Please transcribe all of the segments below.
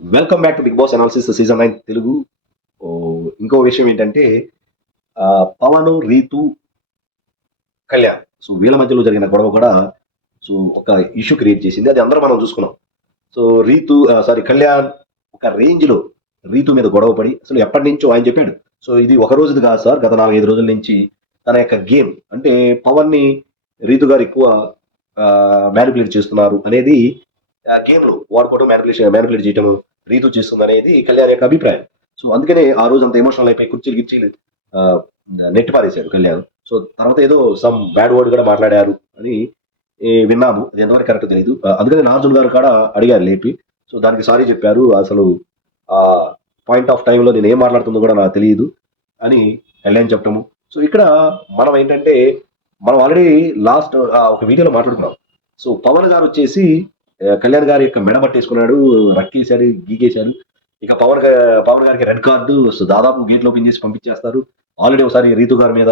Welcome back to Bigg Boss analysis season nine Telugu ఇంకో విషయం ఏంటంటే పవన్ రీతు కళ్యాణ్. సో వీళ్ళ మధ్యలో జరిగిన గొడవ కూడా సో ఒక ఇష్యూ క్రియేట్ చేసింది. అది అందరం మనం చూసుకున్నాం. సో రీతు సారీ కళ్యాణ్ ఒక రేంజ్లో రీతు మీద గొడవ పడి అసలు ఎప్పటి నుంచో ఆయన చెప్పాడు. సో ఇది ఒక రోజుది కాదు సార్ గత నాలుగైదు రోజుల నుంచి తన యొక్క గేమ్ అంటే పవన్ని రీతు గారు ఎక్కువ మ్యానిపులేట్ చేస్తున్నారు అనేది గేమ్లు వాడుకోవడం మ్యానిపులేషన్ మ్యానిపులేట్ చేయటము రీతు చేస్తుంది అనేది కళ్యాణ్ యొక్క అభిప్రాయం. సో అందుకనే ఆ రోజు అంత ఎమోషనల్ అయిపోయి కుర్చీలు గిర్చీలు నెట్ పారేశారు కళ్యాణ్. సో తర్వాత ఏదో సమ్ బ్యాడ్ వర్డ్ కూడా మాట్లాడారు అని విన్నాము. అది ఎంతవరకు కరెక్ట్ తెలియదు అందుకని నార్జున్ గారు కూడా అడిగారు లేపి. సో దానికి సారీ చెప్పారు. అసలు ఆ పాయింట్ ఆఫ్ టైంలో నేను ఏం మాట్లాడుతుందో కూడా నాకు తెలియదు అని కళ్యాణ్ చెప్పటము. సో ఇక్కడ మనం ఏంటంటే మనం ఆల్రెడీ లాస్ట్ ఒక వీడియోలో మాట్లాడుకున్నాం. సో పవన్ గారు వచ్చేసి కళ్యాణ్ గారి యొక్క మెడ పట్టేసుకున్నాడు రక్కేశాడు గీకేశాడు ఇక పవన్ గా- పవన్ గారికి రెడ్ కార్డు సో దాదాపు గేట్ ఓపెన్ చేసి పంపించేస్తారు. ఆల్రెడీ ఒకసారి రీతు గారి మీద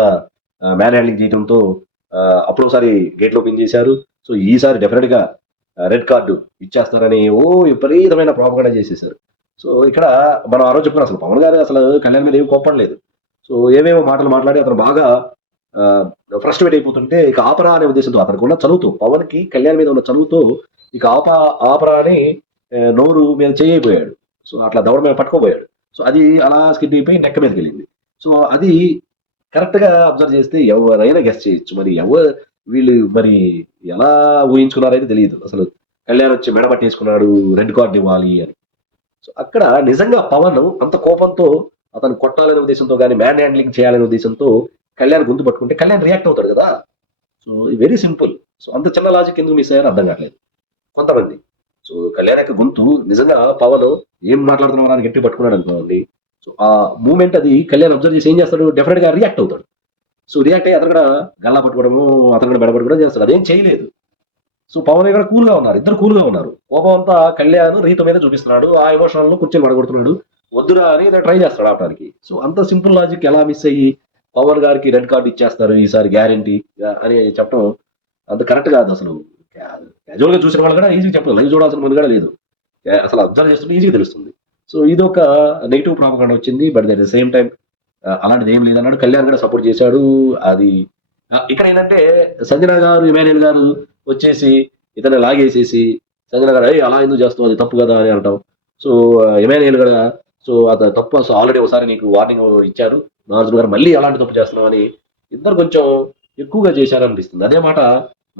మ్యాన్ హ్యాండ్లింగ్ చేయడంతో అప్పుడు ఒకసారి గేట్ ఓపెన్ చేశారు. సో ఈసారి డెఫినెట్గా రెడ్ కార్డు ఇచ్చేస్తారని ఓ విపరీతమైన ప్రాపగండా చేసేసారు సో ఇక్కడ మనం ఆ రోజు అసలు పవన్ గారు అసలు కళ్యాణ్ మీద ఏం కోప్పడలేదు. సో ఏమేమో మాటలు మాట్లాడి అతను బాగా ఫ్రస్ట్రేట్ అయిపోతుంటే ఇక ఆపరా అనే ఉద్దేశంతో అతనికి ఉన్న చదువుతో పవన్కి కళ్యాణ్ మీద ఉన్న చదువుతో ఇక ఆప ఆపరా అని నోరు మీద చేయబోయాడు. సో అట్లా దవడ మీద పట్టుకోబోయాడు. సో అది అలా స్కిడ్ అయిపోయి నెక్క మీదకి వెళ్ళింది. సో అది కరెక్ట్గా అబ్జర్వ్ చేస్తే ఎవరైనా గెస్ట్ చేయొచ్చు. మరి ఎవరు వీళ్ళు మరి ఎలా ఊహించుకున్నారైతే తెలియదు. అసలు కళ్యాణ్ వచ్చి మెడ పట్టేసుకున్నాడు రెడ్ కార్డు ఇవ్వాలి అని. సో అక్కడ నిజంగా పవన్ అంత కోపంతో అతను కొట్టాలనే ఉద్దేశంతో కానీ మ్యాన్ హ్యాండ్లింగ్ చేయాలనే ఉద్దేశంతో కళ్యాణ్ గుంతు పట్టుకుంటే కళ్యాణ్ రియాక్ట్ అవుతాడు కదా. So very simple. సో అంత చిన్న లాజిక్ ఎందుకు మిస్ అయ్యారు అర్థం కావట్లేదు. కొంతమంది. సో కళ్యాణ్ యొక్క గొంతు నిజంగా పవన్ ఏం మాట్లాడుతున్నావు అని గట్టి పట్టుకున్నాడు అనుకోండి సో ఆ మూమెంట్ అది కళ్యాణ్ అబ్జర్వ్ చేసి ఏం చేస్తాడు? డెఫినెట్గా రియాక్ట్ అవుతాడు. సో రియాక్ట్ అయ్యి అతను కూడా గల్లా పట్టుకోవడము అతను కూడా బెడపట్టుకోవడం చేస్తాడు? అదేం చేయలేదు. సో పవన్ ఇక్కడ కూల్గా ఉన్నారు. ఇద్దరు కూల్గా ఉన్నారు. కోపం అంతా కళ్యాణ్ రీత మీద చూపిస్తున్నాడు. ఆ ఎమోషనల్లో కూర్చొని పడగొడుతున్నాడు. వద్దురా అని ట్రై చేస్తాడు ఆపడానికి. సో అంత సింపుల్ లాజిక్ ఎలా మిస్ అయ్యి పవన్ గారికి రెడ్ కార్డు ఇచ్చేస్తారు ఈసారి గ్యారంటీ అని చెప్పడం అంత కరెక్ట్ కాదు అసలు. క్యాజువల్గా చూసిన వాళ్ళు కూడా ఈజీగా చెప్పదు లైవ్ చూడాల్సిన మంది కూడా లేదు. అసలు అబ్జర్వ్ చేస్తుంటే ఈజీగా తెలుస్తుంది. సో ఇది ఒక నెగిటివ్ ప్రాపగండ వచ్చింది. But at the same time అలాంటిది ఏం లేదన్నాడు. కళ్యాణ్ కూడా సపోర్ట్ చేశాడు. అది ఇక్కడ ఏంటంటే సంజన గారు ఇమానియల్ గారు వచ్చేసి ఇతను లాగేసేసి సంజన గారు అయ్యి అలా ఎందుకు చేస్తావు అది తప్పు కదా అని అంటాం సో ఇమానియల్ కూడా సో అది తప్పు అసలు ఆల్రెడీ ఒకసారి నీకు వార్నింగ్ ఇచ్చారు. నాగార్జున గారు మళ్ళీ అలాంటి తప్పు చేస్తున్నావు అని ఇద్దరు కొంచెం ఎక్కువగా చేశారనిపిస్తుంది. అదే మాట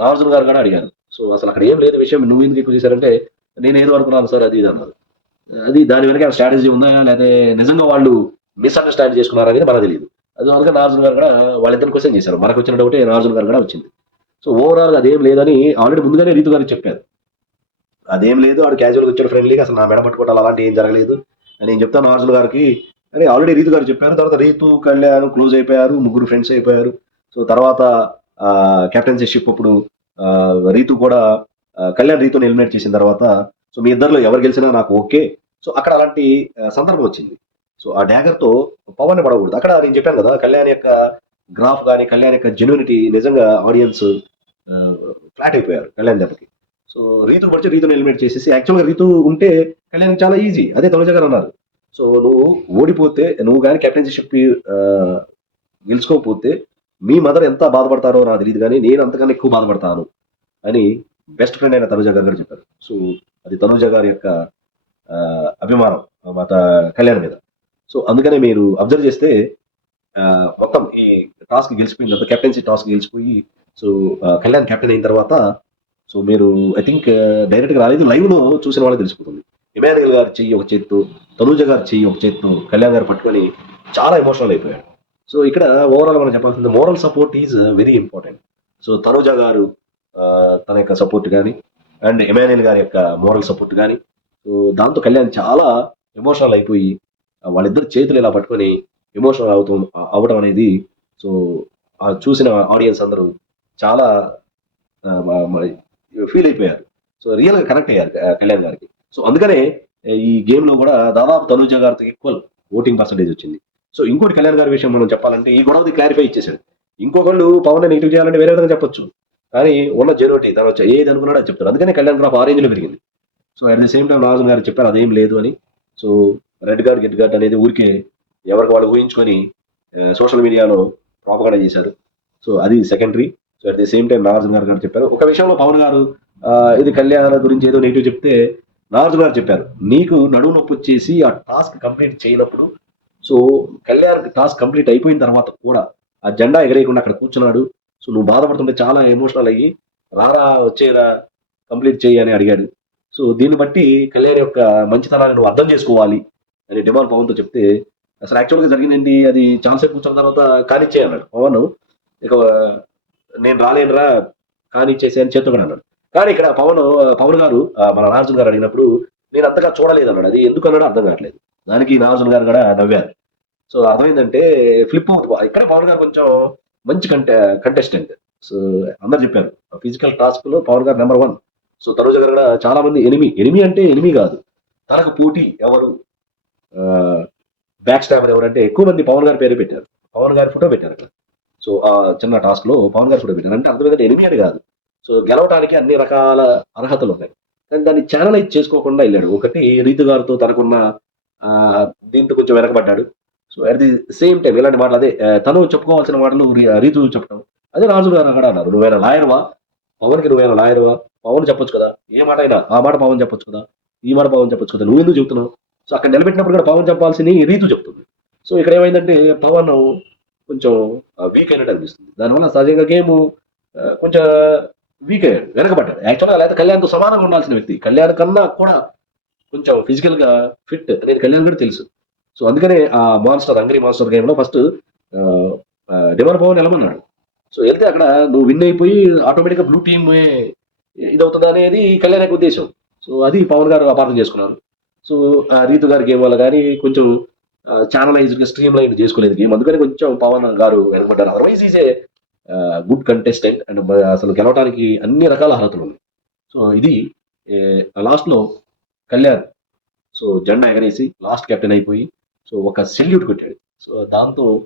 నాగార్జున గారు కూడా అడిగారు. సో అసలు అక్కడ ఏం లేదు విషయం. నువ్వు ఎందుకు ఎక్కువ చేశారంటే నేను ఏదో అనుకున్నాను సార్ అది ఇది అన్నారు. అది దాని వెనక స్ట్రాటజీ ఉందా లేదా నిజంగా వాళ్ళు మిస్అండర్స్టాండ్ చేసుకున్నారా అనేది మనకు తెలియదు. అది అందుకే నాగార్జున గారు కూడా వాళ్ళిద్దరు క్వశ్చన్ చేశారు. మనకు వచ్చిన డౌటే నాగార్జున గారు కూడా వచ్చింది. సో ఓవరాల్ అదేం లేదని ఆల్రెడీ ముందుగానే రీతు గారికి చెప్పారు. అదేం లేదు ఆడు క్యాజువల్గా వచ్చాడు ఫ్రెండ్లీగా అసలు నా మెడ పట్టుకోవడం అలాంటి ఏం జరగలేదు అని నేను చెప్తాను నాగార్జున గారికి. అని ఆల్రెడీ రీతు గారు చెప్పారు తర్వాత రీతు కళ్యాణ్ క్లోజ్ అయిపోయారు ముగ్గురు ఫ్రెండ్స్ అయిపోయారు. సో తర్వాత కెప్టెన్సీ షిప్ ఇప్పుడు రీతు కూడా కళ్యాణ్ రీతుని ఎలిమినేట్ చేసిన తర్వాత సో మీ ఇద్దరిలో ఎవరు గెలిచినా నాకు ఓకే. సో అక్కడ అలాంటి సందర్భం వచ్చింది. సో ఆ డ్యాగర్తో పవన్ పడకూడదు. అక్కడ నేను చెప్పాను కదా కళ్యాణ్ యొక్క గ్రాఫ్ కానీ కళ్యాణ్ యొక్క జెన్యునిటీ నిజంగా ఆడియన్స్ ఫ్లాట్ అయిపోయారు కళ్యాణ్ దెబ్బకి. సో రీతు పడిచి రీతుని ఎలిమినేట్ చేసేసి యాక్చువల్గా రీతు ఉంటే కళ్యాణ్ చాలా ఈజీ అదే తొలజ గారు అన్నారు. సో నువ్వు ఓడిపోతే నువ్వు కానీ కెప్టెన్షిప్ గెలుచుకోకపోతే మీ మదర్ ఎంత బాధపడతారో నాకు తెలియదు కానీ నేను అంతకన్నా ఎక్కువ బాధపడతాను అని బెస్ట్ ఫ్రెండ్ అయిన తనుజ గారు చెప్పారు. సో అది తనుజ గారి యొక్క అభిమానం మాత కళ్యాణ్ మీద. సో అందుకనే మీరు అబ్జర్వ్ చేస్తే మొత్తం ఈ టాస్క్ గెలిచిపోయిన తర్వాత కెప్టెన్సీ టాస్క్ గెలిచిపోయి సో కళ్యాణ్ కెప్టెన్ అయిన తర్వాత సో మీరు ఐ థింక్ డైరెక్ట్గా రాలేదు లైవ్లో చూసిన వాళ్ళకి తెలిసిపోతుంది. ఇమానుయల్ గారు చెయ్యి ఒక చేత్తో తనూజ గారు చెయ్యి ఒక చేత్తో కళ్యాణ్ గారు పట్టుకొని చాలా ఎమోషనల్ అయిపోయాడు సో ఇక్కడ ఓవరాల్ మనం చెప్పాల్సింది moral support is very important so Tanuja గారు తన యొక్క సపోర్ట్ కానీ అండ్ ఎమాన్యుల్ గారి యొక్క మోరల్ సపోర్ట్ కానీ సో దాంతో కళ్యాణ్ చాలా ఎమోషనల్ అయిపోయి వాళ్ళిద్దరు చేతులు ఇలా పట్టుకొని ఎమోషనల్ అవుతూ అవ్వడం అనేది సో చూసిన ఆడియన్స్ అందరూ చాలా ఫీల్ అయిపోయారు. సో రియల్గా కనెక్ట్ అయ్యారు కళ్యాణ్ గారికి. సో అందుకనే ఈ గేమ్లో కూడా దాదాపు తనుజ గారితో ఈక్వల్ ఓటింగ్ పర్సంటేజ్ వచ్చింది. సో ఇంకోటి కళ్యాణ్ గారి విషయం మనం చెప్పాలంటే ఈ గొడవది క్లారిఫై ఇచ్చేసాడు ఇంకొకళ్ళు పవన్ నెగిటివ్ చేయాలంటే వేరే విధంగా చెప్పొచ్చు. కానీ ఉన్న జెనోటి తను వచ్చి ఏది అనుకున్నాడో అది చెప్తాడు. అందుకనే కళ్యాణ్ గ్రాఫ్ ఆ లో పెరిగింది. So at the same time Nagarjuna గారు చెప్పారు అదేం లేదు అని. So red card get card అనేది ఊరికే ఎవరికి వాళ్ళు ఊహించుకొని సోషల్ మీడియాలో ప్రాపగండా చేశారు. సో అది secondary so at the same time Nagarjuna గారు గారు చెప్పారు. ఒక విషయంలో పవన్ గారు ఇది కళ్యాణ గురించి ఏదో నెగిటివ్ చెప్తే నాగార్జున గారు చెప్పారు. నీకు నడువు నొప్పి వచ్చేసి ఆ టాస్క్ కంప్లీట్ చేయనప్పుడు సో కళ్యాణ్ టాస్క్ కంప్లీట్ అయిపోయిన తర్వాత కూడా ఆ జెండా ఎగరేయకుండా అక్కడ కూర్చున్నాడు. సో నువ్వు బాధపడుతుంటే చాలా ఎమోషనల్ అయ్యి రారా వచ్చేరా కంప్లీట్ చేయి అని అడిగాడు. సో దీన్ని బట్టి కళ్యాణ్ యొక్క మంచితనాన్ని నువ్వు అర్థం చేసుకోవాలి అని డిమాండ్ పవన్తో చెప్తే అసలు యాక్చువల్గా జరిగిందండి అది చాలాసేపు కూర్చున్న తర్వాత కానిచ్చే అన్నాడు. పవన్ ఇక నేను రాలేనురా కానిచ్చేసి అని చేతుగా అన్నాడు. కానీ ఇక్కడ పవన్ పవన్ గారు ఆ, మన నాగార్జున గారు అడిగినప్పుడు నేను అంతగా చూడలేదు అన్నాడు. అది ఎందుకు అర్థం కావట్లేదు. దానికి నాగార్జున గారు కూడా నవ్వారు. సో అర్థమైందంటే ఫ్లిప్ అవుతుంది ఇక్కడ పవన్ గారు కొంచెం మంచి కంటె కంటెస్టెంట్ సో అందరు చెప్పారు ఫిజికల్ టాస్క్లో పవన్ గారు నెంబర్ వన్ సో తరోజ గారు కూడా చాలా మంది ఎనిమి ఎనిమి అంటే ఎనిమి కాదు. తనకు పోటీ ఎవరు? బ్యాక్ స్టాబర్ ఎవరంటే ఎక్కువ మంది పవన్ గారి పేరు పెట్టారు. పవన్ గారి ఫోటో పెట్టారు అక్కడ. సో ఆ చిన్న టాస్క్లో పవన్ గారి ఫోటో పెట్టారు. అంటే అర్థమైందంటే ఎనిమి అని కాదు. సో గెలవడానికి అన్ని రకాల అర్హతలు ఉన్నాయి. కానీ దాన్ని ఛానలైజ్ చేసుకోకుండా వెళ్ళాడు. ఒకటి రీతు గారితో తనకున్న దీంతో కొంచెం వెనకబడ్డాడు. So at the same time ఇలాంటి మాటలు అదే తను చెప్పుకోవాల్సిన మాటలు రీతు చెప్పడం. అదే రాజు గారు అక్కడ అన్నారు నువ్వేనా లాయర్వా పవన్కి నువ్వేనా లాయర్వా పవన్ చెప్పొచ్చు కదా? ఏ మాట అయినా ఆ మాట పవన్ చెప్పొచ్చు కదా? ఈ మాట పవన్ చెప్పొచ్చు కదా? నువ్వు ఎందుకు చెప్తున్నావు? సో అక్కడ నిలబెట్టినప్పుడు కూడా పవన్ చెప్పాల్సింది రీతు చెప్తుంది. సో ఇక్కడ ఏమైందంటే పవన్ కొంచెం వీక్ అయినట్టు అనిపిస్తుంది. దానివల్ల సహజంగా గేమ్ కొంచెం వీక్ అయ్యాడు వెనకబడ్డాడు. యాక్చువల్గా లేదా కళ్యాణ్తో సమానంగా ఉండాల్సిన వ్యక్తి. కళ్యాణ్ కన్నా కూడా కొంచెం ఫిజికల్గా ఫిట్ అనేది కళ్యాణ్ కూడా తెలుసు. సో అందుకనే ఆ మాన్స్టర్ అంగ్రీ మాన్స్టర్ గేమ్లో ఫస్ట్ డిమాండ్ పవన్ వెళ్ళమన్నాడు సో వెళ్తే అక్కడ నువ్వు విన్ అయిపోయి ఆటోమేటిక్గా బ్లూ టీమ్ ఇదవుతుందా అనేది కళ్యాణ్ యొక్క ఉద్దేశం. సో అది పవన్ గారు అపార్థం చేసుకున్నారు. సో ఆ రీతు గారి గేమ్ వల్ల కానీ కొంచెం ఛానలైజ్డ్ స్ట్రీమ్ లైన్ చేసుకోలేదు గేమ్. అందుకని కొంచెం పవన్ గారు వెనకబడ్డారు. Otherwise is a good contestant and అసలు గెలవడానికి అన్ని రకాల అర్హతలు ఉన్నాయి. సో ఇది లాస్ట్లో కళ్యాణ్. సో జెండా ఎగరేసి లాస్ట్ కెప్టెన్ అయిపోయి సో ఒక సెల్యూట్ కొట్టాడు. సో దాంతో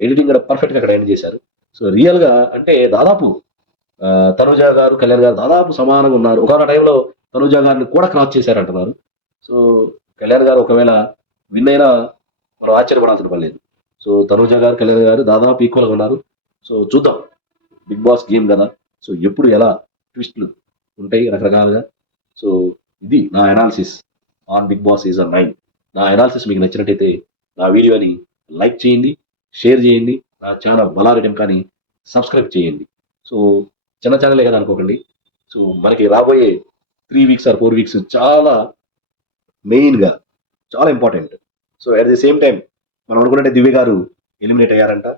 ఎడిటింగ్ కూడా పర్ఫెక్ట్గా అక్కడ ఎండ్ చేశారు. సో రియల్గా అంటే దాదాపు తనుజ గారు కళ్యాణ్ గారు దాదాపు సమానంగా ఉన్నారు. ఒక టైంలో తనుజ గారిని కూడా క్రాస్ చేశారు అంటున్నారు సో కళ్యాణ్ గారు ఒకవేళ విన్ అయినా మనం ఆశ్చర్యపడాల్సిన పని లేదు. సో తనుజ గారు కళ్యాణ్ గారు దాదాపు ఈక్వల్గా ఉన్నారు. సో చూద్దాం. బిగ్ బాస్ గేమ్ కదా. సో ఎప్పుడు ఎలా ట్విస్ట్లు ఉంటాయి రకరకాలుగా. సో ఇది నా analysis on Bigg Boss season nine నా అనాలిసిస్ మీకు నచ్చినట్టయితే నా వీడియోని లైక్ చేయండి షేర్ చేయండి నా ఛానల్ బలారెడ్డి కానీ సబ్స్క్రైబ్ చేయండి. సో చిన్న ఛానలే కదా అనుకోకండి. సో మనకి రాబోయే three weeks or four weeks చాలా మెయిన్గా చాలా important so at the same time మనం అనుకున్నట్టే దివ్య గారు ఎలిమినేట్ అయ్యారంట.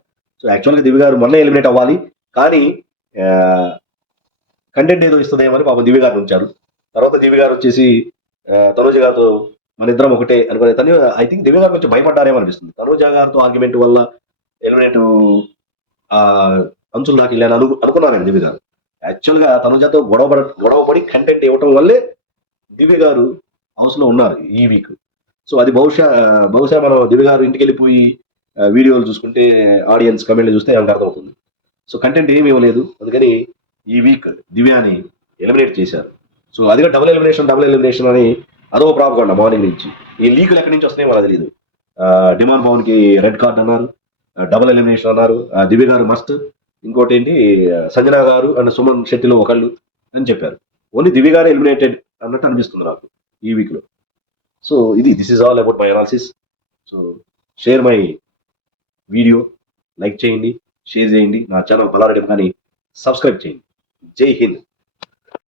సో యాక్చువల్గా దివ్య గారు మొన్న ఎలిమినేట్ అవ్వాలి. కానీ కంటెంట్ ఏదో ఇస్తుందేమని పాపం దివ్య గారు ఉంచారు. తర్వాత దివ్య గారు వచ్చేసి తనోజ గారితో మన ఇద్దరం ఒకటే అనుకునే తను ఐ థింక్ దివ్య గారు కొంచెం భయపడ్డారేమో అనిపిస్తుంది. తనోజ గారితో ఆర్గ్యుమెంట్ వల్ల ఎలిమినేట్ అంచులు నాకు వెళ్ళాను అను అనుకున్నాను నేను దివ్య గారు యాక్చువల్గా తనుజాతో గొడవ పడ- గొడవ పడి కంటెంట్ ఇవ్వటం వల్లే దివ్య గారు హౌస్లో ఉన్నారు ఈ వీక్ సో అది బహుశా బహుశా మనం దివ్య గారు ఇంటికి వెళ్ళిపోయి వీడియోలు చూసుకుంటే ఆడియన్స్ కమెంట్లు చూస్తే మనకు అర్థమవుతుంది. సో కంటెంట్ ఏమి ఇవ్వలేదు. అందుకని ఈ వీక్ దివ్యాని ఎలిమినేట్ చేశారు. సో అది డబుల్ ఎలిమినేషన్ డబుల్ ఎలిమినేషన్ అని అదో ప్రాపకుండా మార్నింగ్ నుంచి. ఈ లీకులు ఎక్కడి నుంచి వస్తాయో మనకు తెలియదు డిమాండ్ పవన్కి రెడ్ కార్డ్ అన్నారు డబుల్ ఎలిమినేషన్ అన్నారు ఆ, దివ్య గారు మస్ట్ ఇంకోటి ఏంటి సంజన గారు అండ్ సుమన్ శెట్టిలో ఒకళ్ళు అని చెప్పారు. ఓన్లీ దివ్య గారు ఎలిమినేటెడ్ అన్నట్టు అనిపిస్తుంది నాకు ఈ వీక్లో. సో ఇది this is all about my analysis so share my video like చేయండి షేర్ చేయండి. నా ఛానల్ బలారెడ్డి కానీ సబ్స్క్రైబ్ చేయండి. జై హింద్